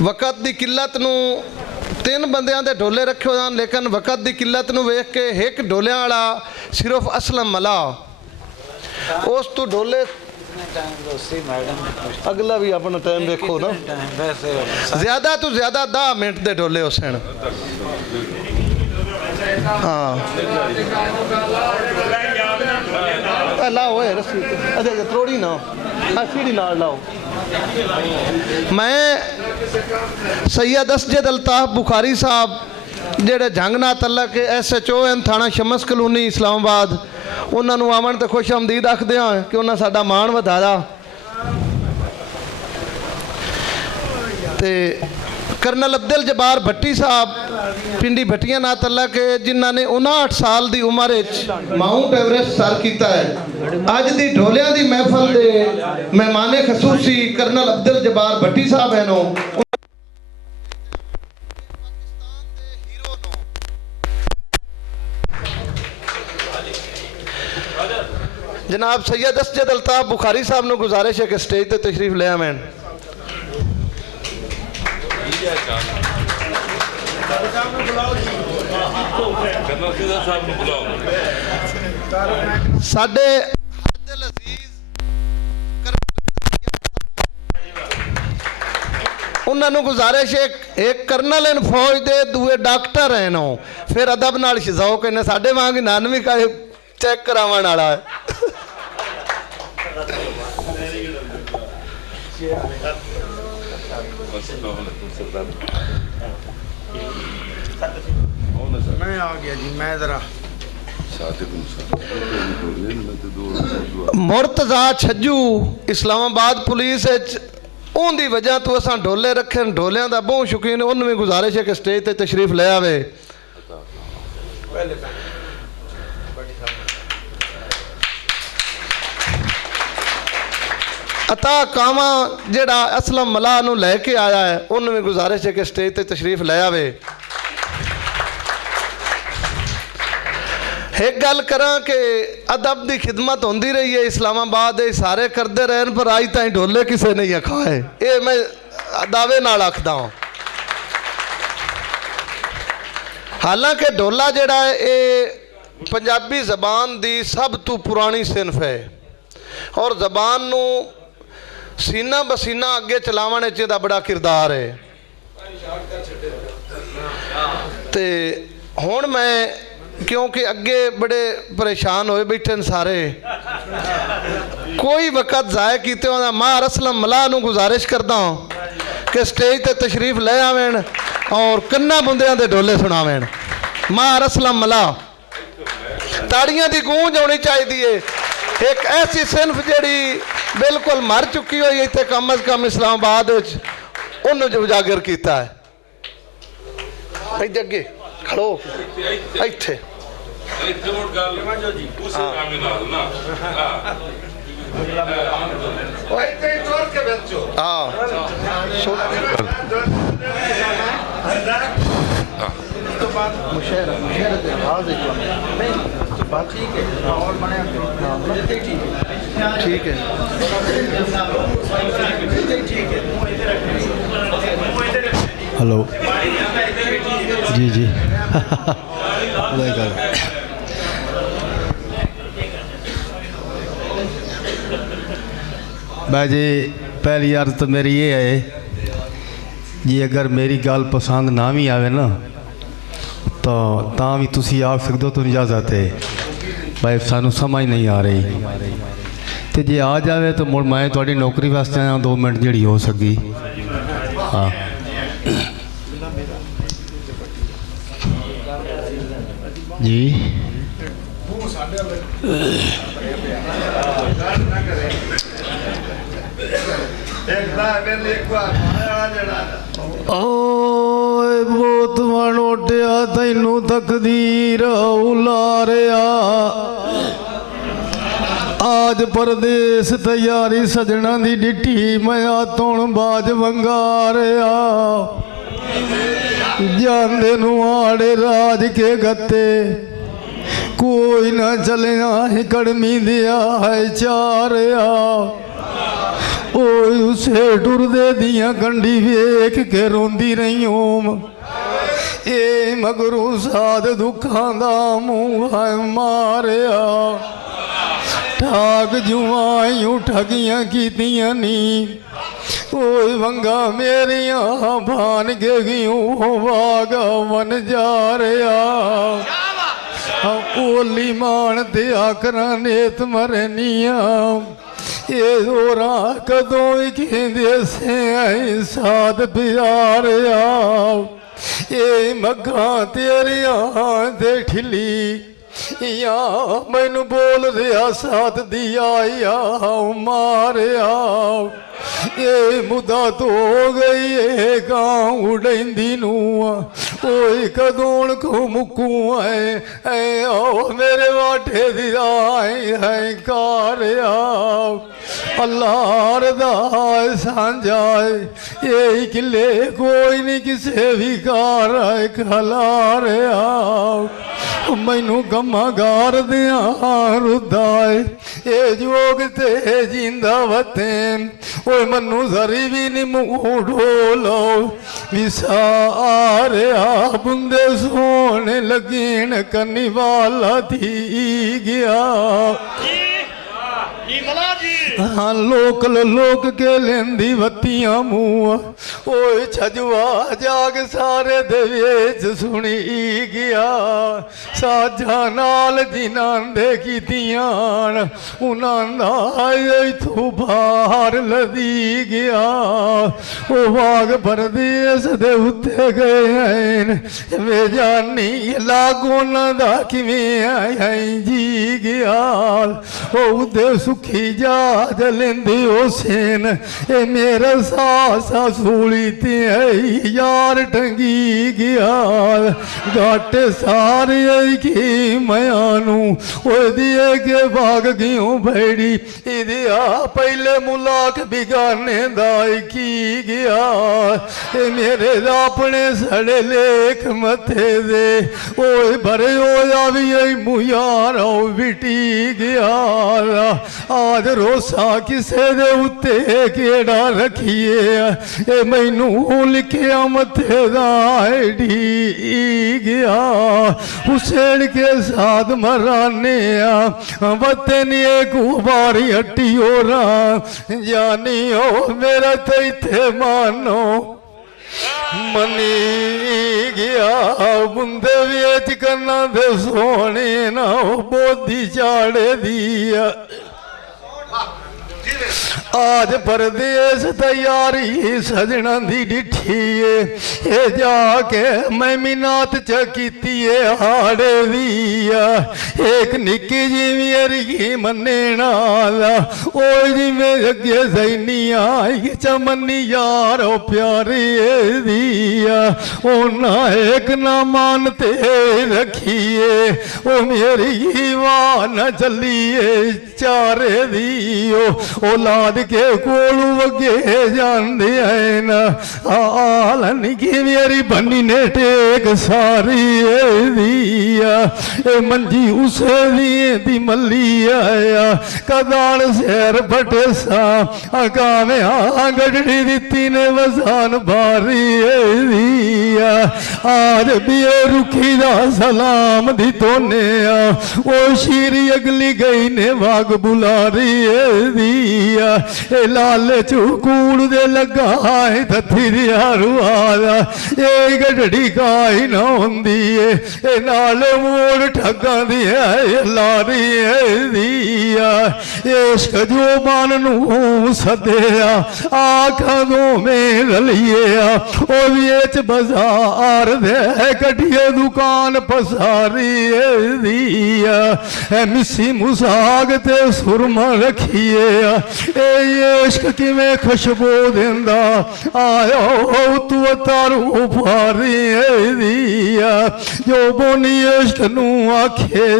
वक़्त की किल्लत नूं तीन बंदियां दे ढोले रखे हो, लेकिन वक़्त की किल्लत नूं वेख के एक ढोलियां वाला सिर्फ असलम मला उस तो ढोले अगला भी अपना टाइम देखो ना, ज्यादा तो ज्यादा 10 मिनट दे ढोले हुसैन। हाँ लाओ रस्सी, अच्छा त्रोड़ी ना, सीढ़ी ना लाओ। मैं सैयद असजद अल्ताफ बुखारी साहब जेड़े जंगना तल्ला के SHO हैं थाना शमस कलोनी इस्लामाबाद, उन्होंने आवन तो खुश आमदीद आखते हैं कि उन्हें साडा मान वधाया। करनल अब्दुल जब्बार भट्टी साहब पिंडी भट्टियां ना तल्ला के जिन्होंने 59 साल की उम्र माउंट एवरेस्ट सर किया है। अज की ढोलियां की महफल के मेहमाने खसूसी करनल अब्दुल जब्बार भट्टी साहब हैं। जनाब सैयद असजद अल्ताफ बुखारी साहब ने गुजारिश है कि स्टेज पर तशरीफ ले आवें। साडे उन्होंने गुजारिश एक करनल इन फौज दे दूए डॉक्टर हैं नो, फिर अदब नाल शौक इन्हें साडे वांग नानवी का चेक करावन वाला है। मैं आ गया जी, मैं जरा मुर्तजा छज्जू इस्लामाबाद पुलिस उनकी वजह तो असा ढोले रखे, ढोलिया का बहुत शौकीन, उन्होंने भी गुजारिश है कि स्टेज पर तशरीफ ले आवे। अता कामा जेड़ा असलम मलाह नूं लैके आया है, उन्होंने भी गुजारिश है कि स्टेज पर तशरीफ ले आवे। एक गल करा कि अदब की खिदमत होंदी रही है इस्लामाबाद, सारे करते रहे पर आज ताई ढोले किसी नहीं खाए, ये मैं दावे नाल आखदा हूँ। हालांकि ढोला जिहड़ा है ये पंजाबी जबान की सब तो पुरानी सिनफ है और जबान नूं सीना बसीना अगे चलावन दा बड़ा किरदार है। ते हुण मैं क्योंकि अगे बड़े परेशान होए बैठे सारे, कोई वक़्त ज़ाया किते मार असलम मलाह नूं गुजारिश करदा हूँ कि स्टेज ते तशरीफ ले आवें और कन्ना बुंदियां दे ढोले सुनावें। मार असलम मलाह, ताड़ियां दी गूंज होनी चाहिए। एक ऐसी सिनफ जिहड़ी बिल्कुल मर चुकी हुई है इत्थे कम अज़ कम इस्लामाबाद उन्होंने उजागर किया है। अगे खड़ो इत्थे ठीक है। हेलो जी जी भाई जी पहली अर्ज तो मेरी ये है जी, अगर मेरी गल पसंद ना भी आवे ना तो भी तुसी आख सकते हो तो इजाजत है भाई सानू समझ नहीं आ रही, तो जे आ जाए तो मुड़ मैं थोड़ी नौकरी वास्ते आया 2 मिनट जी हो सकी। हाँ जी बहुत मनोटिया तैनू तकदीर उलारिया, आज परदेस तैयारी सजना दी डिठी मैं आतों बाज वंगारिया, जाने नू आड़े राज के गत्ते कोई ना चलिया ही कड़मी दिया है चारिया, ਓਏ ਉਸੇ ਟੁਰਦੇ ਦੀਆਂ ਗੰਢੀ ਵੇਖ ਕੇ ਰੋਂਦੀ ਰਹੀ ਓਮ ਇਹ ਮਗਰੂ ਸਾਧ ਦੁੱਖਾਂ ਦਾ ਮੂੰਹ ਹੈ ਮਾਰਿਆ ਠਾਕ ਜੁਆਈਂ ਠਗੀਆਂ ਕੀਤੀਆਂ ਨੀ ਓਏ ਵੰਗਾ ਮੇਰੀਆਂ ਭਾਨ ਕੇ ਗਿਓ ਵਾਗਾ ਵਨ ਜਾ ਰਿਆ ਓਲੀ ਮਾਨ ਤੇ ਆਕਰਾਂ ਨੇਤ ਮਰਨੀਆਂ ਇਹ ਹੋਰਾਂ ਕਦੋਂ ਹੀ ਕਹਿੰਦੇ ਸੇ ਸਾਧ ਪਿਆਰਿਆ ਇਹ ਮੱਘਾਂ ਤੇਰੀਆਂ ਦੇ ਠਿੱਲੀ ਯਾ ਮੈਨੂੰ ਬੋਲ ਰਿਹਾ ਸਾਥ ਦੀ ਆਇਆ ਮਾਰਿਆ ਇਹ ਮੁੱਦਾ ਤੋ ਗਈ ਇਹ ਗਾਂ ਉਡੈਂਦੀ ਨੂੰ ਓਏ ਕਦੋਂ ਕੋ ਮੁਕੂ ਐ ਓ ਮੇਰੇ ਵਾਟੇ ਦੀ ਆਈ ਹੈ ਕਾਰਿਆ ਅੱਲਾ ਰਦਾ ਸਾਂਝਾਏ ਇਹ ਕਿਲੇ ਕੋਈ ਨਹੀਂ ਕਿਸੇ ਵੀ ਕਾਰ ਖਲਾਰਿਆ ਮੈਨੂੰ ਗਮਾ ਗਾਰ ਦਿਆਂ ਰੁਦਾਏ ਇਹ ਜੋਗ ਤੇ ਜਿੰਦਾ ਵਤੇ ਓਏ ਮਨੂੰ ਜ਼ਰੀ ਵੀ ਨੀ ਮੂੰਹ ਢੋਲੋ ਵਿਸਾਰਿਆ ਬੁੰਦੇ ਸੋਹਣੇ ਲੱਗੀਣ ਕੰਨੀ ਵਾਲਾ ਥੀ ਗਿਆ हाँ लोक लोक के लेंदी वतियां मुँह ओए छजवा जाग सारे देवेच सुनी गया साझा नाल जिन्हां दे कीतियां उन्हां दा इथों बाहर लदी गया ओ वाग परदेस दे उत्ते गए हैं वे जानी लागो ना दा किवें आई जी गया ओ उदे सुखी जा जलेंदी ओ सेन ए मेरा सासा सूली ते यार टंगी गया घाटे सारे की मयानू ओ दिए के भाग गयो भैड़ी इदिया पहले मुलाक बिगाने दाई की गया ए मेरे अपने सड़े लेख मथे दे ओए भरे होया भी मुयार बिटी गया आज रोसा किसे दे उत्ते केड़ा रखिए ए मैनू लिखिया मथे दा डी गया हुसैन के साथ मराने वतन एक बारी हट्टी हो रहा जानी हो मेरा तो इथे मानो मनी गया बुंदे वेच करना दे सोने ना बोधी चाड़े दिया आज परदेस तैयारी सजना दी डिठी ये जाके मैं मिनात चकीती हाड़े दिया एक निकी जी मेरी मन्ने नाला ओ जी में अगे सैनी आई चमनी यार ओ प्यारी दिया ओ ना एक ना मानते रखिए ओ मेरी वाह न चलिए चारे दियो औलाद के कोलू वगे जाते हैं ना आलन की मेरी बनी ने टेक सारी दिया ए मंजी उसे दी मल्ली आया कदान शहर बटे सा अकावे गढ़ी दिती ने वसान भारी दिया आज भी रुखी दा सलाम दी तोने ओ शीरी अगली गई ने वाग बुलारी दिया ए लाल चूकूड़ दे लगा है थी रुआदा ए गढ़ी काई ना होंदी ए नाल मोड़ ठगा दिया लारी दिया इश्क जो मन नू सदया आखा दो में रलिए ओ वेच बाजार दे कटिए दुकान पसारी दिया मिसी मुसाग ते सुरमा रखिए ए इश्क किवें खुशबू देंदा आयो तू तारू भारी दिया जो बोनी इश्क नू आखे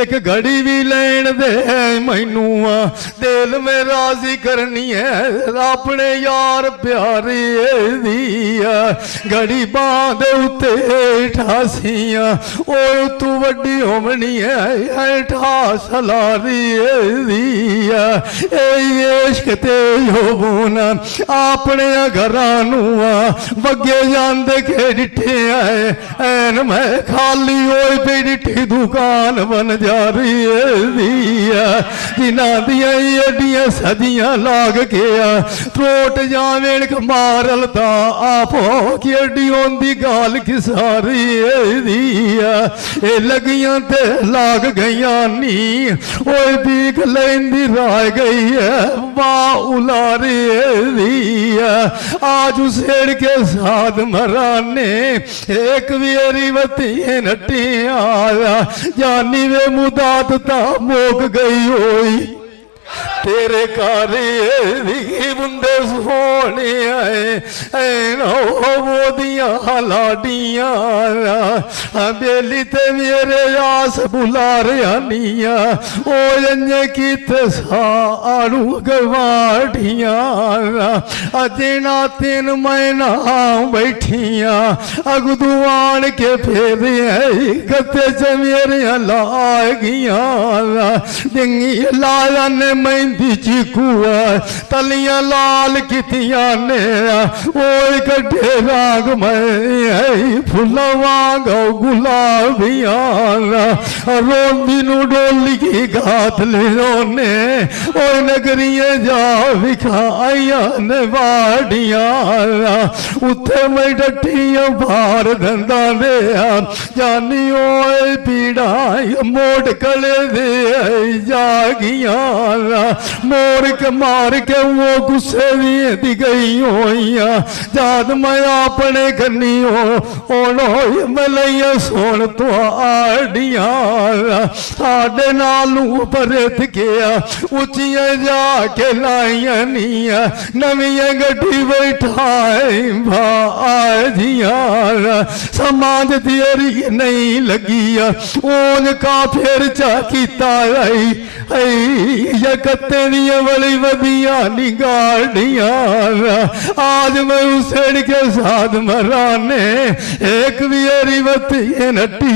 एक घड़ी भी लैन दे मैनू दिल में राजी करनी है अपने यार प्यारी दिया घड़ी बांध उत्ते ठासियां ओ तू वड्डी होमनी है ठा सलारी दिया ए ਇਸ਼ਕ ਤੇ ਯੋਬਨ ਆਪਣੇ ਘਰਾਂ ਨੂੰ ਵਗੇ ਜਾਂਦੇ ਕੇ ਡਿੱਠੇ ਆਏ ਐਨ ਮੈਂ ਖਾਲੀ ਹੋਈ ਪਈ ਡਿੱਠੀ ਦੁਕਾਨ ਬਣ ਜਾ ਰਹੀ ਹੈ ਜਿਨ੍ਹਾਂ ਦੀਆਂ ਏਡੀਆਂ ਸਦੀਆਂ ਲਾਗ ਗਿਆ ਟੋਟ ਜਾਵੇਣ ਕਮਾਰਲ ਤਾਂ ਆਪੋ ਕਿਹੜੀ ਹੁੰਦੀ ਗਾਲ ਕਿਸਾਰੀ ਇਹ ਲੱਗੀਆਂ ਤੇ ਲਾਗ ਗਈਆਂ ਨੀ ਓਏ ਦੀਕ ਲੈਂਦੀ ਰਾਹ ਗਈ ਹੈ ਵਾਹ ਉਲਾਰੀ आज उसेड़ के साथ मराने एक वेरी बती नटी आया जानी वे मुदात ता मोक गई होई तेरे कारे बुंदे सोने आए मोदियां लाडियां बेली ते मेरे आस बुला रहा ओ जंजे की साड़ू गवाडियां अजना तीन महीना बैठिया अगदुआन के फेर गते च मेरे ला गया जंगी लाया ने मेहंदी चीकूआ तलियां लाल कितिया ने ओए कटे राग में फुला वांग गुलाबिया रोंदी नु डोली की गात ले रोने ओए नगरिए जा विखाइया ने वाडिया उथे मैं डटिया बाहर धंधा दे जानी ओए पीड़ाई मोड़ कले दे जागिया मोर के मार के वो गुस्से दी गई होइया जाद मैं अपने गनियो ओनो मलैया सोन तो आड़िया साडे नालू परत गया उचिया जाके लाइया निया नविया गड्डी बैठाए भाजिया समाज तेरी नहीं लगिया ओन का फिर चा कीता कत्ते दिया बड़ी वदिया निगाड़िया आज मैं उसेड़ के साथ मराने एक भी अरी बती नटी